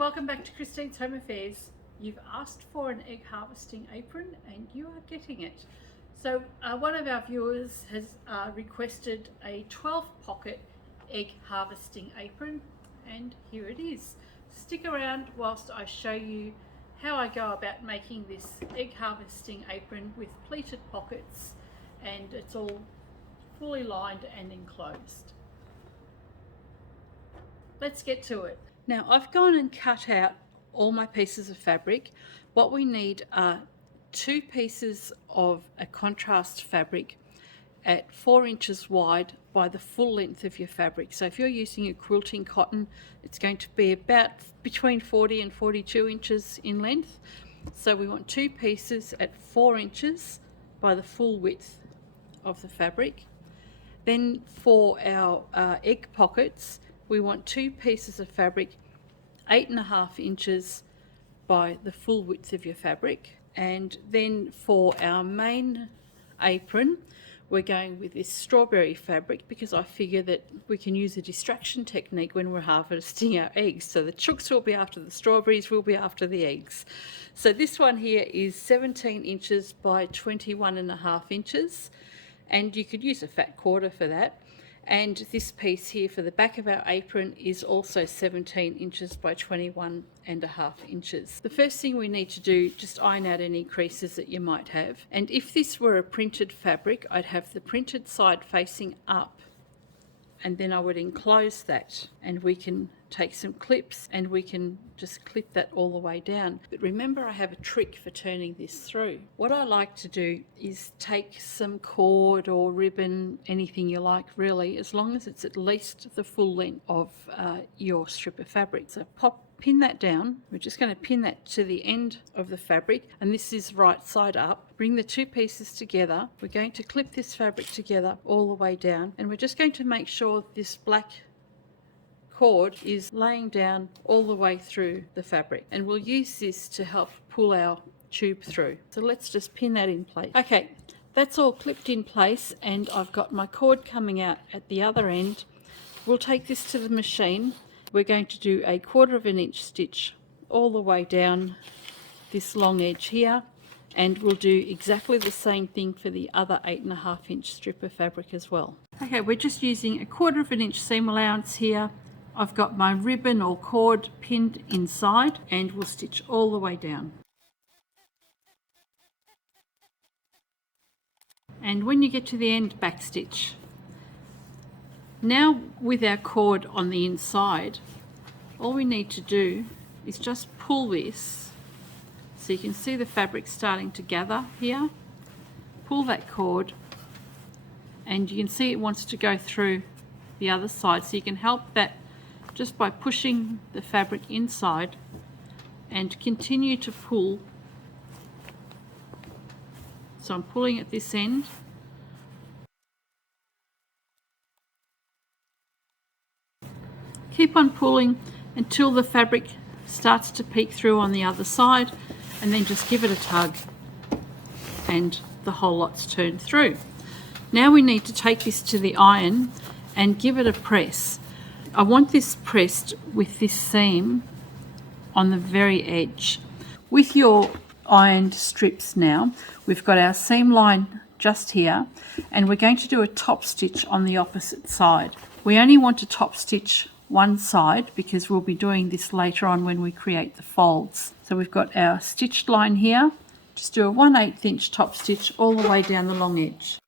welcome back to Christine's Home Affairs. You've asked for an egg harvesting apron and you are getting it. So one of our viewers has requested a 12 pocket egg harvesting apron, and here it is. Stick around whilst I show you how I go about making this egg harvesting apron with pleated pockets, and it's all fully lined and enclosed. Let's get to it. Now I've gone and cut out all my pieces of fabric. What we need are 2 pieces of a contrast fabric at 4 inches wide by the full length of your fabric. So if you're using a quilting cotton, it's going to be about between 40 and 42 inches in length. So we want 2 pieces at 4 inches by the full width of the fabric. Then for our egg pockets, we want 2 pieces of fabric 8.5 inches by the full width of your fabric. And then for our main apron, we're going with this strawberry fabric because I figure that we can use a distraction technique when we're harvesting our eggs. So the chooks will be after the strawberries, we'll be after the eggs. So this one here is 17 inches by 21.5 inches, and you could use a fat quarter for that. And this piece here for the back of our apron is also 17 inches by 21.5 inches. The first thing we need to do, just iron out any creases that you might have. And if this were a printed fabric, I'd have the printed side facing up, and then I would enclose that, and we can take some clips and we can just clip that all the way down. But remember, I have a trick for turning this through. What I like to do is take some cord or ribbon, anything you like really, as long as it's at least the full length of your strip of fabric. So pin that down. We're just going to pin that to the end of the fabric, and this is right side up. Bring the 2 pieces together. We're going to clip this fabric together all the way down, and we're just going to make sure this black cord is laying down all the way through the fabric, and we'll use this to help pull our tube through. So let's just pin that in place. Okay, that's all clipped in place, and I've got my cord coming out at the other end. We'll take this to the machine. We're going to do a 1/4 inch stitch all the way down this long edge here, and we'll do exactly the same thing for the other 8.5 inch strip of fabric as well. Okay, we're just using a 1/4 inch seam allowance here. I've got my ribbon or cord pinned inside, and we'll stitch all the way down. And when you get to the end, back stitch. Now with our cord on the inside, all we need to do is just pull this, so you can see the fabric starting to gather here. Pull that cord, and you can see it wants to go through the other side, so you can help that just by pushing the fabric inside and continue to pull. So I'm pulling at this end. Keep on pulling until the fabric starts to peek through on the other side, and then just give it a tug and the whole lot's turned through. Now we need to take this to the iron and give it a press. I want this pressed with this seam on the very edge. With your ironed strips now, we've got our seam line just here, and we're going to do a top stitch on the opposite side. We only want to top stitch one side because we'll be doing this later on when we create the folds. So we've got our stitched line here. Just do a 1/8 inch top stitch all the way down the long edge.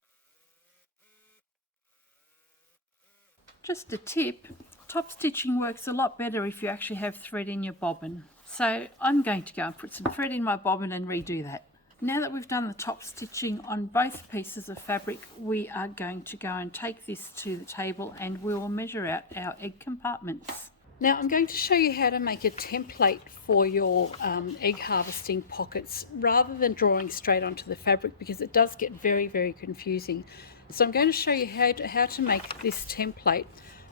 Just a tip, top stitching works a lot better if you actually have thread in your bobbin. So I'm going to go and put some thread in my bobbin and redo that. Now that we've done the top stitching on both pieces of fabric, we are going to go and take this to the table, and we will measure out our egg compartments. Now I'm going to show you how to make a template for your egg harvesting pockets rather than drawing straight onto the fabric, because it does get very, very confusing. So I'm going to show you how to make this template.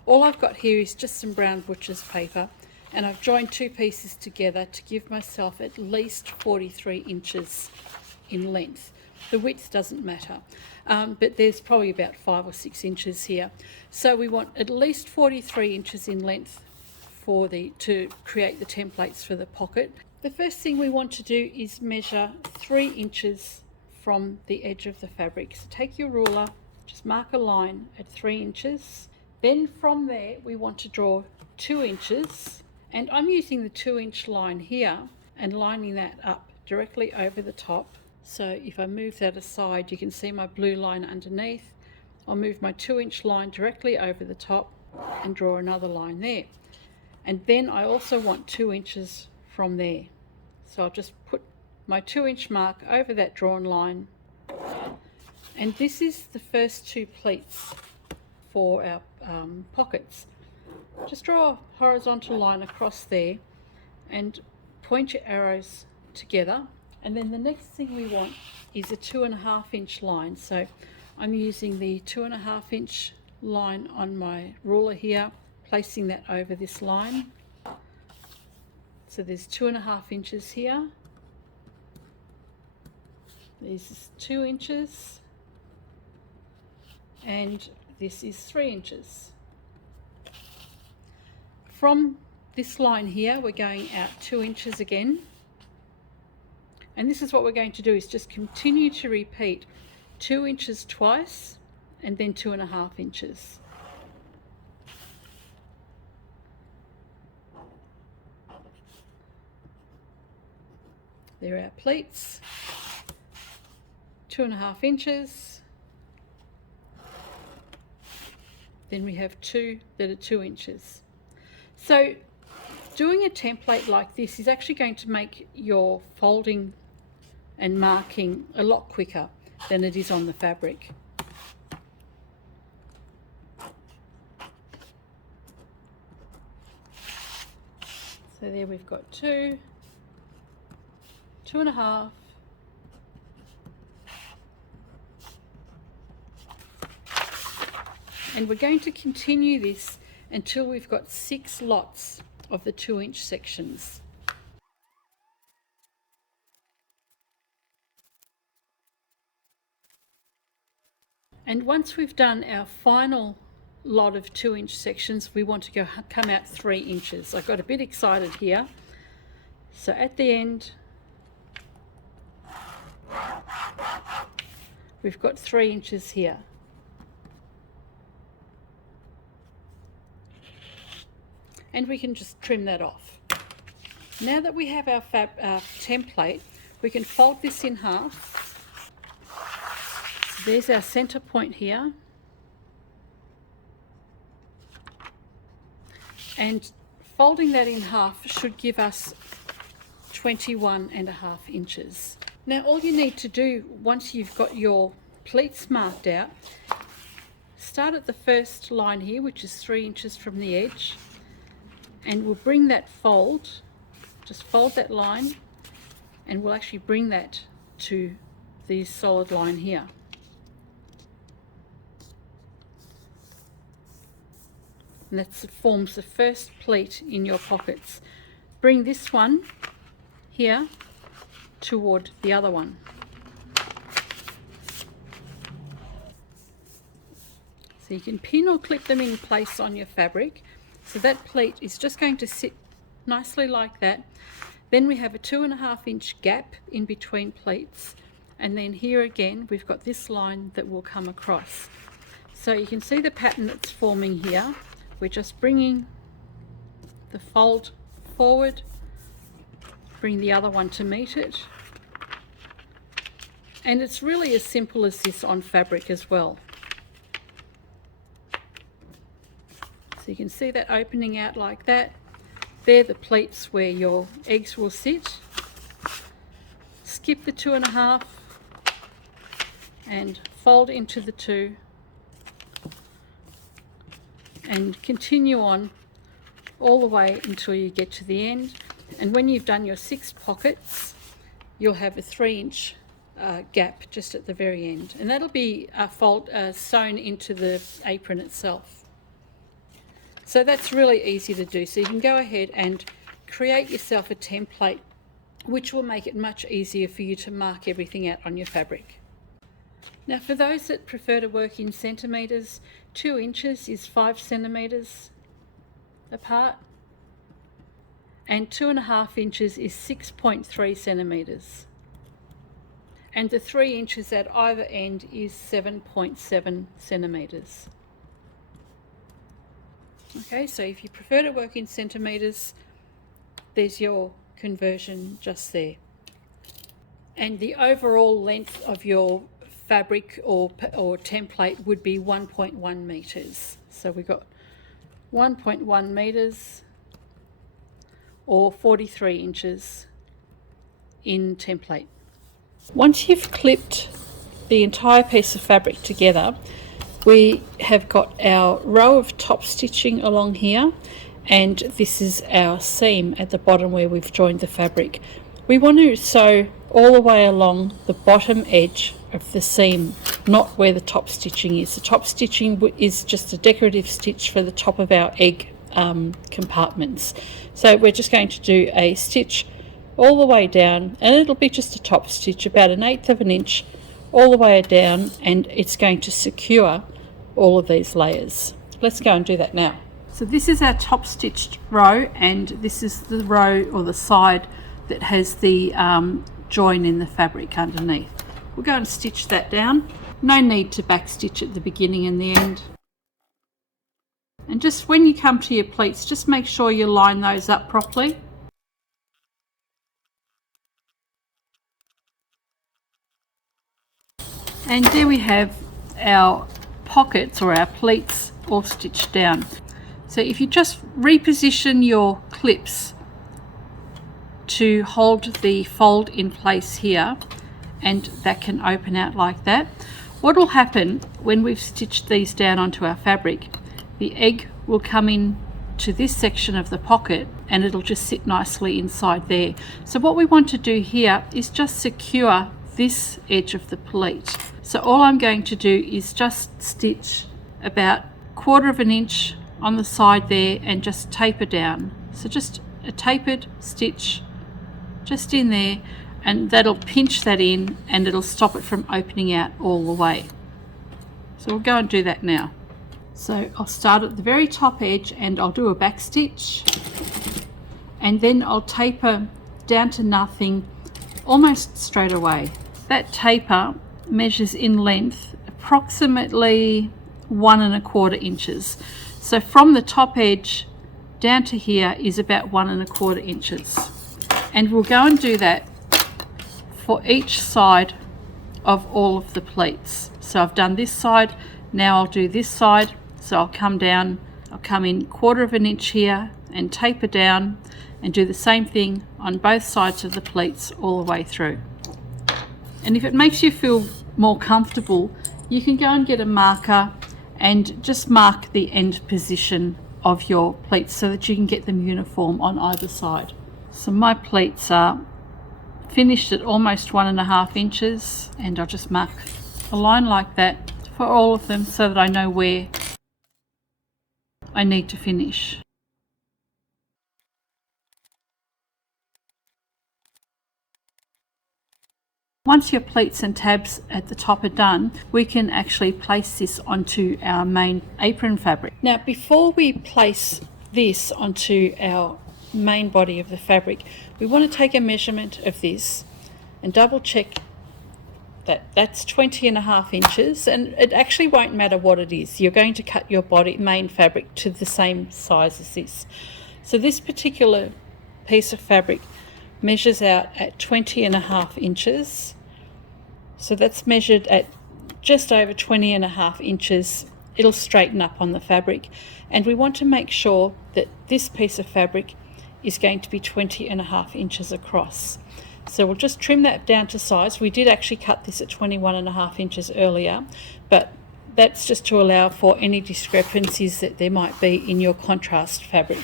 All I've got here is just some brown butcher's paper, and I've joined 2 pieces together to give myself at least 43 inches in length. The width doesn't matter, but there's probably about 5 or 6 inches here. So we want at least 43 inches in length to create the templates for the pocket. The first thing we want to do is measure 3 inches from the edge of the fabric. So take your ruler, just mark a line at 3 inches. Then from there we want to draw 2 inches, and I'm using the 2-inch line here and lining that up directly over the top. So if I move that aside, you can see my blue line underneath. I'll move my 2-inch line directly over the top and draw another line there. And then I also want 2 inches from there. So I'll just put my 2-inch mark over that drawn line. And this is the first 2 pleats for our pockets. Just draw a horizontal line across there and point your arrows together. And then the next thing we want is a 2.5-inch line. So I'm using the 2.5-inch line on my ruler here, placing that over this line. So there's 2.5 inches here. This is 2 inches. And this is 3 inches. From this line here, we're going out 2 inches again. And this is what we're going to do, is just continue to repeat 2 inches twice and then 2.5 inches. There are our pleats, 2.5 inches. Then we have 2 that are 2 inches. So doing a template like this is actually going to make your folding and marking a lot quicker than it is on the fabric. So there we've got 2, 2.5, and we're going to continue this until we've got 6 lots of the 2-inch sections. And once we've done our final lot of 2-inch sections, we want to come out 3 inches. I got a bit excited here. So at the end, we've got 3 inches here. And we can just trim that off. Now that we have our template, we can fold this in half. There's our center point here. And folding that in half should give us 21.5 inches. Now all you need to do once you've got your pleats marked out, start at the first line here, which is 3 inches from the edge, and we'll bring that fold, just fold that line, and we'll actually bring that to the solid line here. And that forms the first pleat in your pockets. Bring this one here toward the other one. So you can pin or clip them in place on your fabric. So that pleat is just going to sit nicely like that. Then we have a 2.5-inch gap in between pleats, and then here again we've got this line that will come across. So you can see the pattern that's forming here. We're just bringing the fold forward, bring the other one to meet it, and it's really as simple as this on fabric as well. So you can see that opening out like that. They're the pleats where your eggs will sit. Skip the 2.5 and fold into the 2 and continue on all the way until you get to the end. And when you've done your 6 pockets, you'll have a 3-inch gap just at the very end, and that'll be sewn into the apron itself. So that's really easy to do. So you can go ahead and create yourself a template which will make it much easier for you to mark everything out on your fabric. Now for those that prefer to work in centimetres, 2 inches is 5 centimetres apart. and 2.5 inches is 6.3 centimetres. And the 3 inches at either end is 7.7 centimetres. Okay, so if you prefer to work in centimetres, there's your conversion just there. And the overall length of your fabric or template would be 1.1 metres. So we've got 1.1 metres or 43 inches in template. Once you've clipped the entire piece of fabric together, we have got our row of top stitching along here, and this is our seam at the bottom where we've joined the fabric. We want to sew all the way along the bottom edge of the seam, not where the top stitching is. The top stitching is just a decorative stitch for the top of our egg compartments. So we're just going to do a stitch all the way down, and it'll be just a top stitch about 1/8 of an inch all the way down, and it's going to secure all of these layers. Let's go and do that now. So this is our top stitched row, and this is the row or the side that has the join in the fabric underneath. We'll go and stitch that down. No need to back stitch at the beginning and the end. And just when you come to your pleats, just make sure you line those up properly. And there we have our pockets or our pleats all stitched down. So if you just reposition your clips to hold the fold in place here, and that can open out like that, what will happen when we've stitched these down onto our fabric, the egg will come in to this section of the pocket and it'll just sit nicely inside there. So what we want to do here is just secure this edge of the pleat. So all I'm going to do is just stitch about 1/4 of an inch on the side there and just taper down. So just a tapered stitch just in there, and that'll pinch that in and it'll stop it from opening out all the way. So we'll go and do that now. So I'll start at the very top edge and I'll do a back stitch, and then I'll taper down to nothing almost straight away. That taper measures in length approximately 1¼ inches. So from the top edge down to here is about 1¼ inches. And we'll go and do that for each side of all of the pleats. So I've done this side, now I'll do this side. So I'll come down, I'll come in 1/4 of an inch here and taper down and do the same thing on both sides of the pleats all the way through. And if it makes you feel more comfortable, you can go and get a marker and just mark the end position of your pleats so that you can get them uniform on either side. So my pleats are finished at almost 1½ inches, and I'll just mark a line like that for all of them so that I know where I need to finish. Once your pleats and tabs at the top are done, we can actually place this onto our main apron fabric. Now, before we place this onto our main body of the fabric, we want to take a measurement of this and double check that that's 20½ inches, and it actually won't matter what it is. You're going to cut your main fabric to the same size as this. So this particular piece of fabric measures out at 20½ inches. So that's measured at just over 20½ inches. It'll straighten up on the fabric, and we want to make sure that this piece of fabric is going to be 20½ inches across. So we'll just trim that down to size. We did actually cut this at 21½ inches earlier, but that's just to allow for any discrepancies that there might be in your contrast fabric.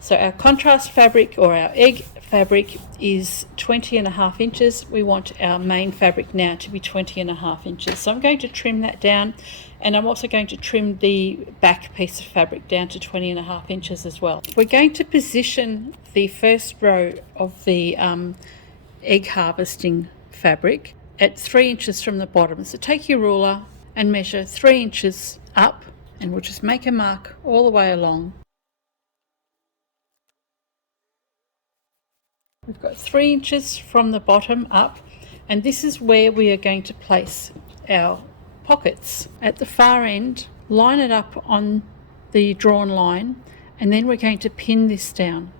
So our contrast fabric or our egg fabric is 20½ inches. We want our main fabric now to be 20½ inches. So I'm going to trim that down, and I'm also going to trim the back piece of fabric down to 20½ inches as well. We're going to position the first row of the egg harvesting fabric at 3 inches from the bottom. So take your ruler and measure 3 inches up, and we'll just make a mark all the way along. We've got 3 inches from the bottom up, and this is where we are going to place our pockets. At the far end, line it up on the drawn line, and then we're going to pin this down.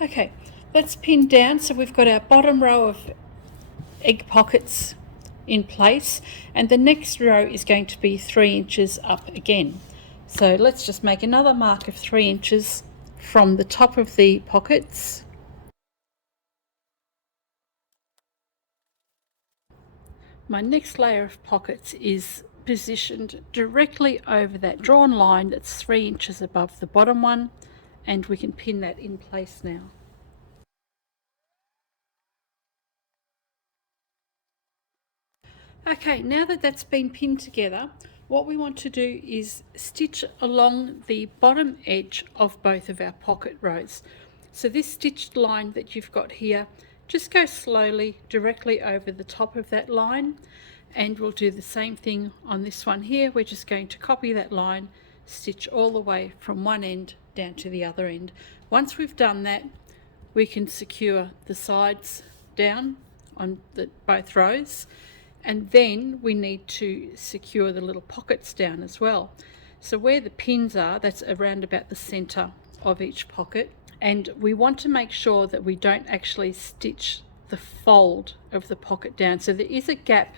Okay, that's pinned down, so we've got our bottom row of egg pockets in place, and the next row is going to be 3 inches up again. So let's just make another mark of 3 inches from the top of the pockets. My next layer of pockets is positioned directly over that drawn line that's 3 inches above the bottom one, and we can pin that in place now. Okay, now that that's been pinned together, what we want to do is stitch along the bottom edge of both of our pocket rows. So this stitched line that you've got here, just go slowly directly over the top of that line, and we'll do the same thing on this one here. We're just going to copy that line, stitch all the way from one end down to the other end. Once we've done that, we can secure the sides down on both rows, and then we need to secure the little pockets down as well. So where the pins are, that's around about the center of each pocket, and we want to make sure that we don't actually stitch the fold of the pocket down. So there is a gap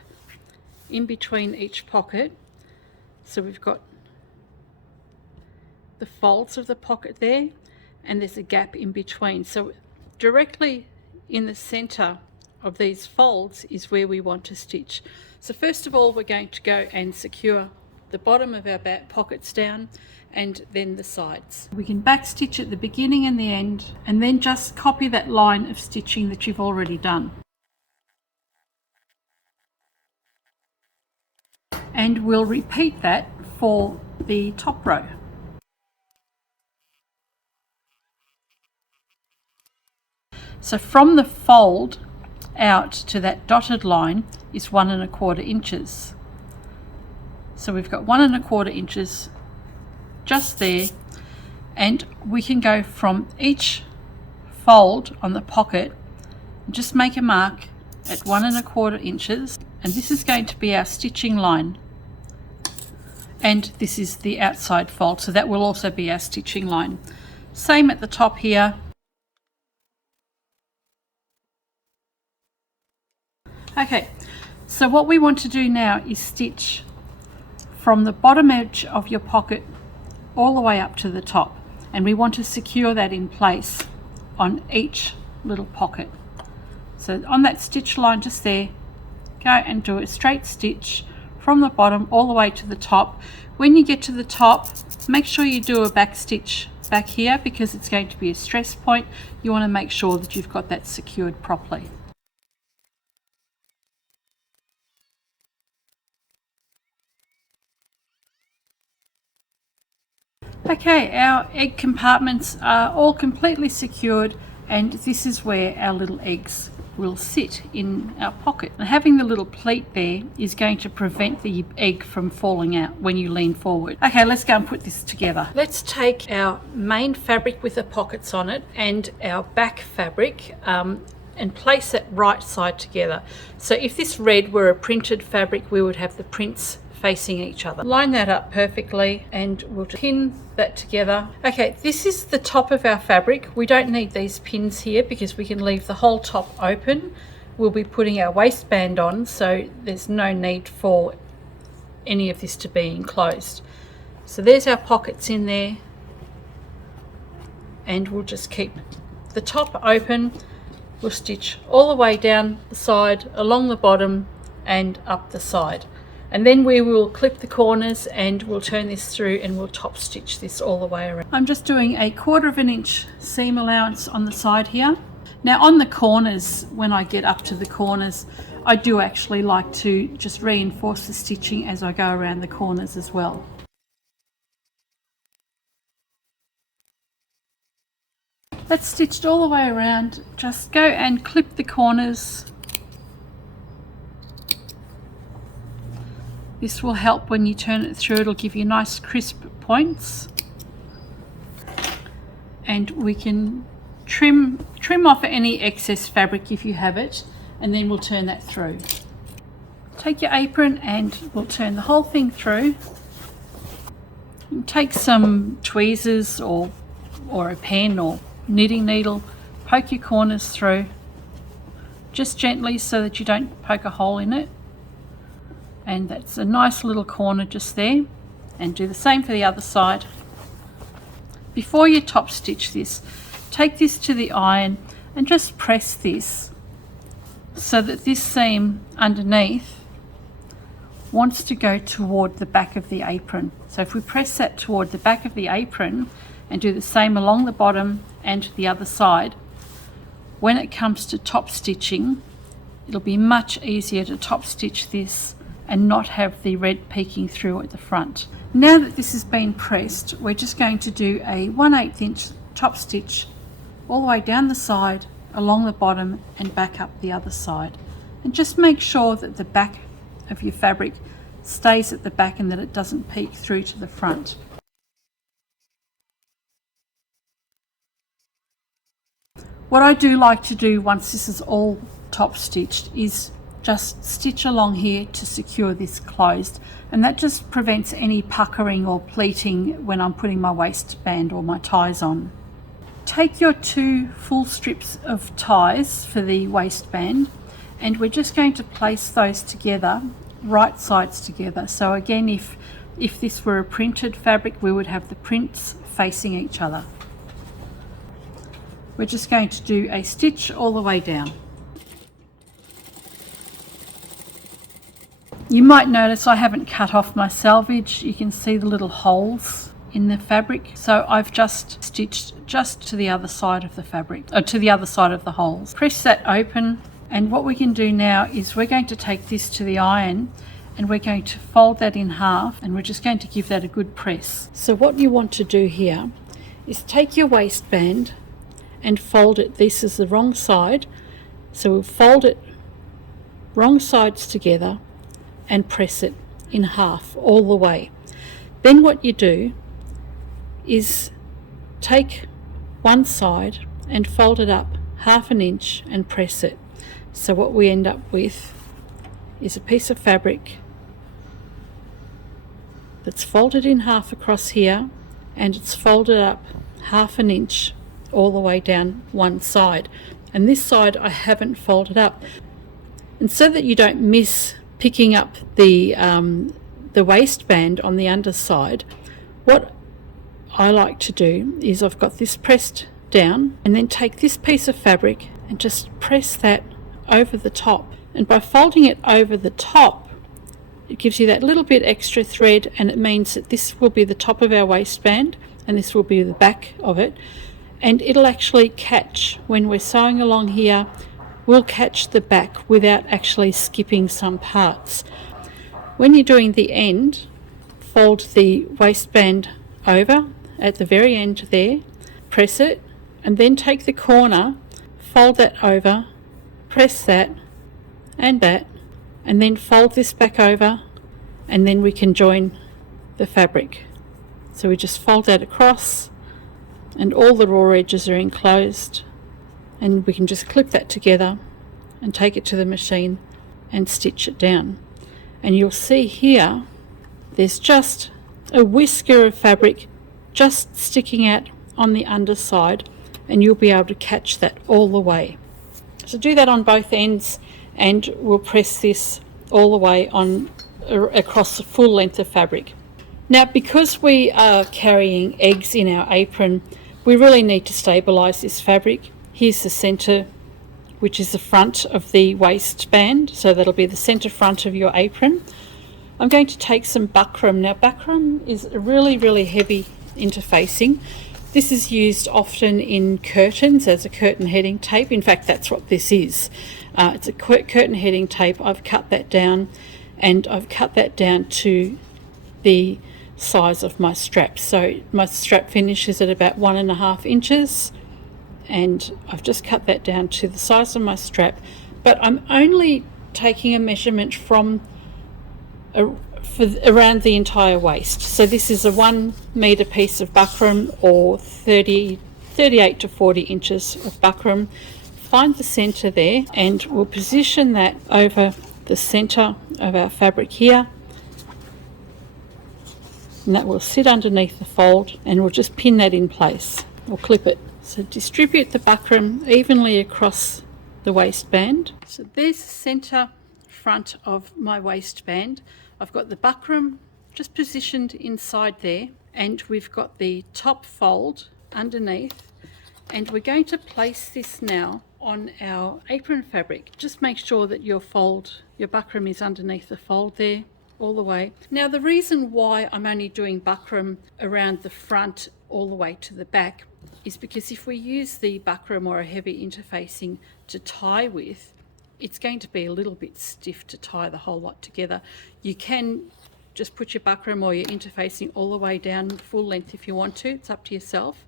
in between each pocket, so we've got the folds of the pocket there, and there's a gap in between. So directly in the center of these folds is where we want to stitch. So first of all, we're going to go and secure the bottom of our back pockets down, and then the sides. We can back stitch at the beginning and the end, and then just copy that line of stitching that you've already done. And we'll repeat that for the top row. So from the fold out to that dotted line is 1 1/4 inches. So we've got 1 1/4 inches just there, and we can go from each fold on the pocket and just make a mark at 1 1/4 inches, and this is going to be our stitching line, and this is the outside fold, so that will also be our stitching line. Same at the top here. Okay, so what we want to do now is stitch from the bottom edge of your pocket all the way up to the top, and we want to secure that in place on each little pocket. So on that stitch line just there, go and do a straight stitch from the bottom all the way to the top. When you get to the top, make sure you do a back stitch back here, because it's going to be a stress point. You want to make sure that you've got that secured properly. Okay, our egg compartments are all completely secured, and this is where our little eggs will sit in our pocket. And having the little pleat there is going to prevent the egg from falling out when you lean forward. Okay, let's go and put this together. Let's take our main fabric with the pockets on it and our back fabric and place it right side together. So if this red were a printed fabric, we would have the prints facing each other. Line that up perfectly, and we'll pin that together. Okay, this is the top of our fabric. We don't need these pins here because we can leave the whole top open. We'll be putting our waistband on, so there's no need for any of this to be enclosed. So there's our pockets in there, and we'll just keep the top open. We'll stitch all the way down the side, along the bottom, and up the side. And then we will clip the corners, and we'll turn this through, and we'll top stitch this all the way around. I'm just doing a 1/4 inch seam allowance on the side here. Now on the corners, when I get up to the corners, I do actually like to just reinforce the stitching as I go around the corners as well. That's stitched all the way around. Just go and clip the corners. This will help when you turn it through. It'll give you nice crisp points, and we can trim off any excess fabric if you have it, and then we'll turn that through. Take your apron and we'll turn the whole thing through. And take some tweezers or a pen or knitting needle, poke your corners through, just gently so that you don't poke a hole in it. And that's a nice little corner just there. And do the same for the other side. Before you top stitch this, take this to the iron and just press this so that this seam underneath wants to go toward the back of the apron. So if we press that toward the back of the apron and do the same along the bottom and the other side, when it comes to top stitching, it'll be much easier to top stitch this and not have the red peeking through at the front. Now that this has been pressed, we're just going to do a 1/8 inch top stitch all the way down the side, along the bottom and back up the other side. And just make sure that the back of your fabric stays at the back and that it doesn't peek through to the front. What I do like to do once this is all top stitched is just stitch along here to secure this closed, and that just prevents any puckering or pleating when I'm putting my waistband or my ties on. Take your 2 full strips of ties for the waistband, and we're just going to place those together, right sides together. So again, if this were a printed fabric, we would have the prints facing each other. We're just going to do a stitch all the way down. You might notice I haven't cut off my selvage. You can see the little holes in the fabric. So I've just stitched just to the other side of the fabric, or to the other side of the holes. Press that open, and what we can do now is we're going to take this to the iron and we're going to fold that in half, and we're just going to give that a good press. So what you want to do here is take your waistband and fold it. This is the wrong side, so we'll fold it wrong sides together and press it in half all the way. Then what you do is take one side and fold it up 1/2 inch and press it. So what we end up with is a piece of fabric that's folded in half across here, and it's folded up 1/2 inch all the way down one side, and this side I haven't folded up. And so that you don't miss picking up the waistband on the underside, what I like to do is I've got this pressed down, and then take this piece of fabric and just press that over the top. And by folding it over the top, it gives you that little bit extra thread, and it means that this will be the top of our waistband and this will be the back of it, and it'll actually catch when we're sewing along here. We'll catch the back without actually skipping some parts. When you're doing the end, fold the waistband over at the very end there, press it, and then take the corner, fold that over, press that and that, and then fold this back over, and then we can join the fabric. So we just fold that across, and all the raw edges are enclosed, and we can just clip that together and take it to the machine and stitch it down. And you'll see here there's just a whisker of fabric just sticking out on the underside, and you'll be able to catch that all the way. So do that on both ends, and we'll press this all the way on across the full length of fabric. Now, because we are carrying eggs in our apron, we really need to stabilize this fabric. Here's the center, which is the front of the waistband, so that'll be the center front of your apron. I'm going to take some buckram. Now, buckram is really heavy interfacing. This is used often in curtains as a curtain heading tape. In fact, that's what this is. It's a curtain heading tape. I've cut that down, and I've cut that down to the size of my strap. So my strap finishes at about 1.5 inches, and I've just cut that down to the size of my strap. But I'm only taking a measurement from around the entire waist. So this is a 1 metre piece of buckram, or 38 to 40 inches of buckram. Find the centre there, and we'll position that over the centre of our fabric here, and that will sit underneath the fold, and we'll just pin that in place or clip it. So distribute the buckram evenly across the waistband. So there's the centre front of my waistband. I've got the buckram just positioned inside there, and we've got the top fold underneath, and we're going to place this now on our apron fabric. Just make sure that your buckram is underneath the fold there all the way. Now the reason why I'm only doing buckram around the front all the way to the back is because if we use the buckram or a heavy interfacing to tie with, it's going to be a little bit stiff to tie the whole lot together. You can just put your buckram or your interfacing all the way down full length if you want to. It's up to yourself.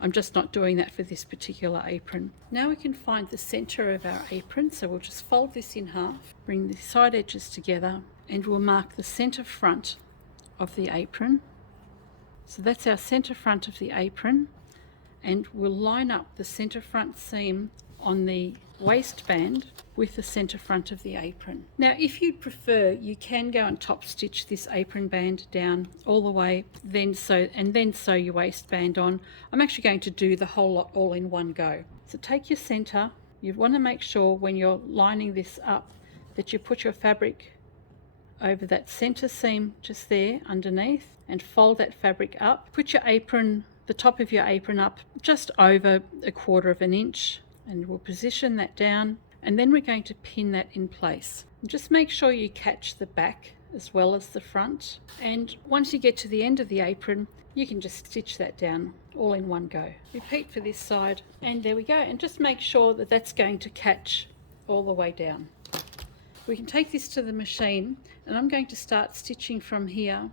I'm just not doing that for this particular apron. Now we can find the centre of our apron, so we'll just fold this in half, bring the side edges together, and we'll mark the centre front of the apron. So that's our centre front of the apron, and we'll line up the centre front seam on the waistband with the centre front of the apron. Now if you'd prefer, you can go and top stitch this apron band down all the way, then sew your waistband on. I'm actually going to do the whole lot all in one go. So take your centre. You want to make sure when you're lining this up that you put your fabric over that centre seam just there underneath, and fold that fabric up. Put your apron, the top of your apron, up just over 1/4 inch, and we'll position that down, and then we're going to pin that in place. And just make sure you catch the back as well as the front, and once you get to the end of the apron, you can just stitch that down all in one go. Repeat for this side, and there we go. And just make sure that that's going to catch all the way down. We can take this to the machine, and I'm going to start stitching from here,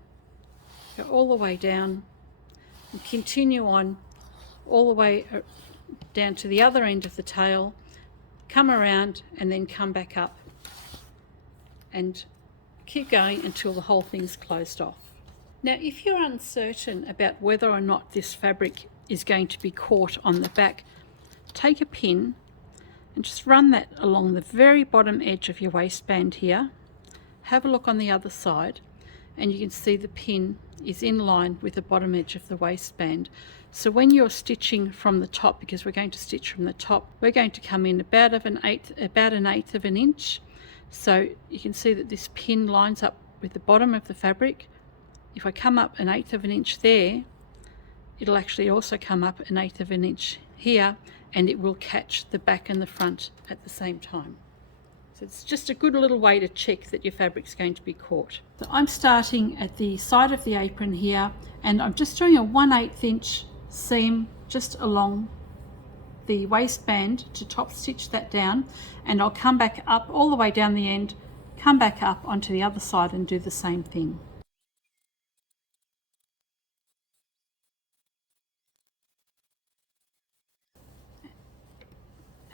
go all the way down, and continue on all the way down to the other end of the tail, come around, and then come back up, and keep going until the whole thing's closed off. Now if you're uncertain about whether or not this fabric is going to be caught on the back, take a pin and just run that along the very bottom edge of your waistband here. Have a look on the other side, and you can see the pin is in line with the bottom edge of the waistband. So when you're stitching from the top, because we're going to stitch from the top, we're going to come in about an eighth of an inch. So you can see that this pin lines up with the bottom of the fabric. If I come up an eighth of an inch there, it'll actually also come up an eighth of an inch here, and it will catch the back and the front at the same time. So it's just a good little way to check that your fabric's going to be caught. So I'm starting at the side of the apron here, and I'm just doing a 1/8 inch seam just along the waistband to top stitch that down, and I'll come back up all the way down the end, come back up onto the other side and do the same thing.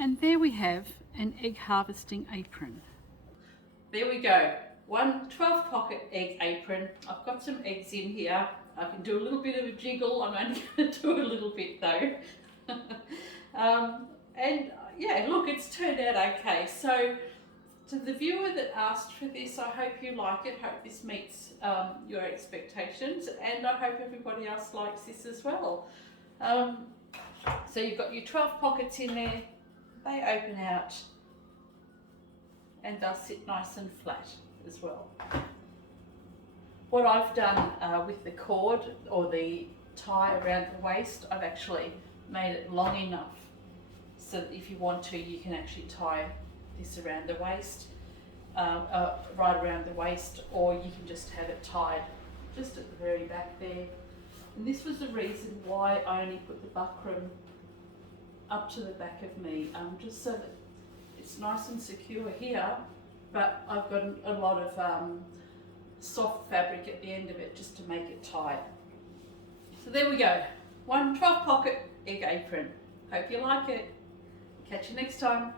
And there we have an egg harvesting apron. There we go, one 12 pocket egg apron. I've got some eggs in here. I can do a little bit of a jiggle. I'm only going to do a little bit though. And yeah, look, it's turned out okay. So to the viewer that asked for this, I hope you like it. Hope this meets your expectations, and I hope everybody else likes this as well. So you've got your 12 pockets in there. They open out and they'll sit nice and flat as well. What I've done with the cord or the tie around the waist, I've actually made it long enough so that if you want to, you can actually tie this around the waist, right around the waist, or you can just have it tied just at the very back there. And this was the reason why I only put the buckram up to the back of me, just so that it's nice and secure here, but I've got a lot of soft fabric at the end of it just to make it tight. So there we go, one 12 pocket egg apron. Hope you like it. Catch you next time.